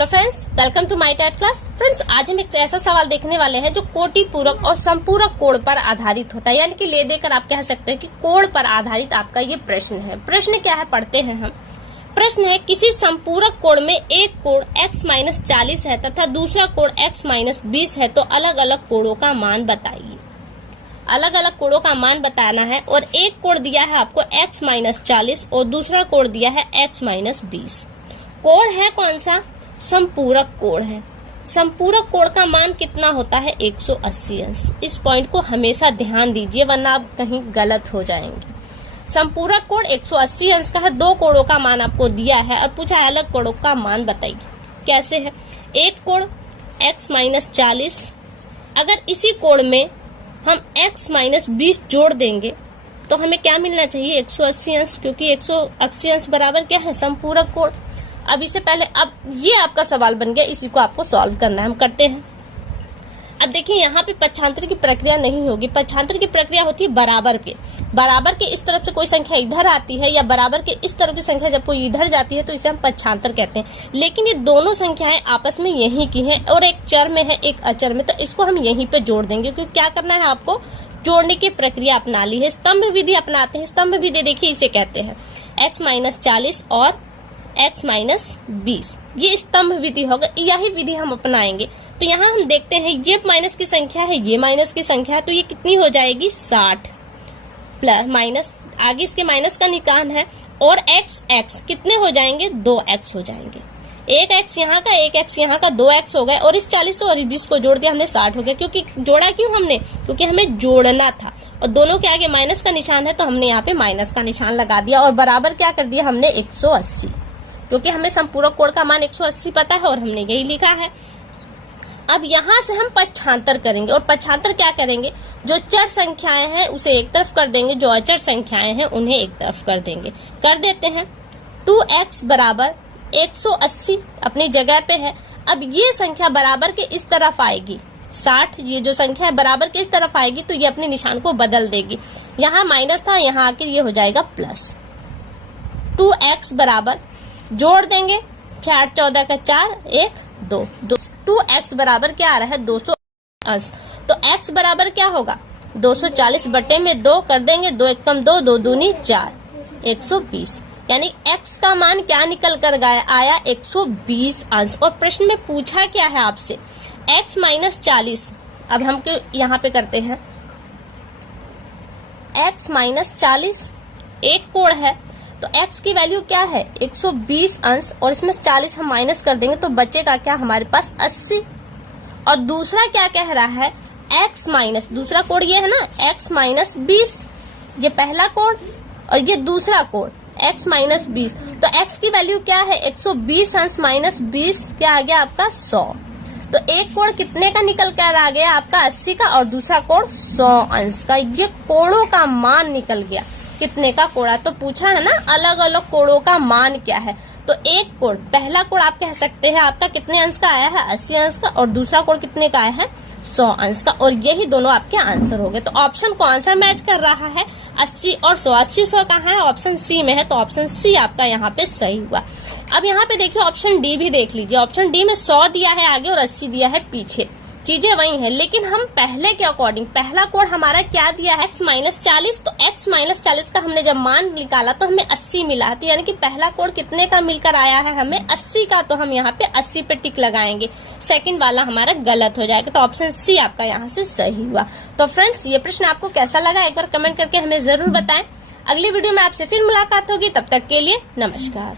Hello friends, welcome to my TET class. Friends, आज हम एक ऐसा सवाल देखने वाले हैं जो कोटि पूरक और संपूरक कोण पर आधारित होता है, यानी कि ले देकर आप कह सकते हैं कि कोण पर आधारित आपका ये प्रश्न है। प्रश्न क्या है, पढ़ते हैं हम। प्रश्न है, किसी संपूरक कोण में एक कोण x-40 है तथा दूसरा कोण x-20 है, तो अलग अलग कोणों का मान बताइए। अलग अलग कोणों का मान बताना है और एक कोण दिया है आपको x-40 और दूसरा कोण दिया है x-20। कोण है कौन सा? संपूरक कोण है। संपूरक कोण का मान कितना होता है? 180 अंश। इस पॉइंट को हमेशा ध्यान दीजिए वरना आप कहीं गलत हो जाएंगे। संपूरक कोण 180 अंश का है। दो कोणों का मान आपको दिया है और पूछा है अलग कोणों का मान बताइए। कैसे है? एक कोण x-40, अगर इसी कोण में हम x-20 जोड़ देंगे तो हमें क्या मिलना चाहिए? 180 अंश, क्योंकि 180 अंश बराबर क्या है? संपूरक कोण। अब इससे पहले अब ये आपका सवाल बन गया, इसी को आपको सॉल्व करना है। हम करते हैं। अब देखिए, यहाँ पे पक्षांतर की प्रक्रिया नहीं होगी। पक्षांतर की प्रक्रिया होती है बराबर पे। बराबर के इस तरफ से कोई संख्या इधर आती है या बराबर के इस तरफ की संख्या जब कोई इधर जाती है तो इसे हम पक्षांतर कहते हैं। लेकिन ये दोनों संख्याएं आपस में यहीं की हैं और एक चर में है एक अचर में, तो इसको हम यहीं पे जोड़ देंगे। क्योंकि क्या करना है आपको? जोड़ने की प्रक्रिया अपना ली है। स्तंभ विधि अपनाते हैं। स्तंभ विधि देखिए इसे कहते हैं। x-40 और x-20, ये स्तंभ विधि होगा। यही विधि हम अपनाएंगे। तो यहाँ हम देखते हैं ये माइनस की संख्या है, ये माइनस की संख्या है, तो ये कितनी हो जाएगी? 60 प्लस माइनस, आगे इसके माइनस का निकाल है, और x कितने हो जाएंगे? 2x हो जाएंगे। एक x यहाँ का, एक x यहाँ का, 2x हो गए। और इस 40 और 20 को जोड़ दिया हमने, 60 हो गया। क्योंकि जोड़ा क्यों हमने? क्योंकि हमें जोड़ना था और दोनों के आगे माइनस का निशान है तो हमने यहाँ पे माइनस का निशान लगा दिया और बराबर क्या कर दिया हमने? 180, क्योंकि हमें संपूरक कोण का मान 180 पता है और हमने यही लिखा है। अब यहाँ से हम पक्षांतर करेंगे और पक्षांतर क्या करेंगे? जो चर संख्याएं हैं उसे एक तरफ कर देंगे, जो अचर संख्याएं हैं उन्हें एक तरफ कर देंगे। कर देते हैं। 2x बराबर 180 अपनी जगह पे है। अब ये संख्या बराबर के इस तरफ आएगी 60, ये जो संख्या है बराबर के इस तरफ आएगी तो ये अपने निशान को बदल देगी। यहाँ माइनस था, यहाँ आके ये हो जाएगा प्लस। 2x बराबर जोड़ देंगे, 4 14 का 4, 1 2 2। 2x बराबर क्या आ रहा है? 200 अंश। तो x बराबर क्या होगा? 240 बटे में 2 कर देंगे, 2 1 कम 2, 2 दूनी 4, 120। यानी x का मान क्या निकल कर आया? 120 अंश। और प्रश्न में पूछा क्या है आपसे? x-40। अब हम यहाँ पे करते हैं। x-40 एक कोण है तो x की वैल्यू क्या है? 120 अंश, और इसमें 40 हम माइनस कर देंगे तो बचेगा क्या हमारे पास? 80। और दूसरा क्या कह रहा है? x- दूसरा कोण ये है ना, x-20। ये पहला कोण और ये दूसरा कोण x-20। तो x की वैल्यू क्या है? 120 अंश माइनस 20 क्या आ गया आपका? 100। तो एक कोण कितने का निकल कर आ गया आपका? 80 का, और दूसरा कोण 100 अंश का। ये कोणों का मान निकल गया। कितने का कोण? तो पूछा है ना अलग अलग कोणों का मान क्या है। तो एक कोण, पहला कोण आप कह सकते हैं आपका कितने अंश का आया है? 80 अंश का, और दूसरा कोण कितने का आया है? 100 अंश का। और यही दोनों आपके आंसर हो गए। तो ऑप्शन कौन सा मैच कर रहा है? 80 और 100। 80 100 कहाँ है? ऑप्शन सी में है, तो ऑप्शन सी आपका यहाँ पे सही हुआ। अब यहाँ पे देखिए ऑप्शन डी भी देख लीजिए। ऑप्शन डी में 100 दिया है आगे और 80 दिया है पीछे। चीजें वही है, लेकिन हम पहले के अकॉर्डिंग, पहला कोण हमारा क्या दिया है? x-40। तो x-40 का हमने जब मान निकाला तो हमें 80 मिला। तो यानी कि पहला कोण कितने का मिलकर आया है? हमें 80 का। तो हम यहाँ पे 80 पे टिक लगाएंगे। सेकंड वाला हमारा गलत हो जाएगा। तो ऑप्शन सी आपका यहाँ से सही हुआ। तो फ्रेंड्स, ये प्रश्न आपको कैसा लगा एक बार कमेंट करके हमें जरूर बताएं। अगली वीडियो में आपसे फिर मुलाकात होगी। तब तक के लिए नमस्कार।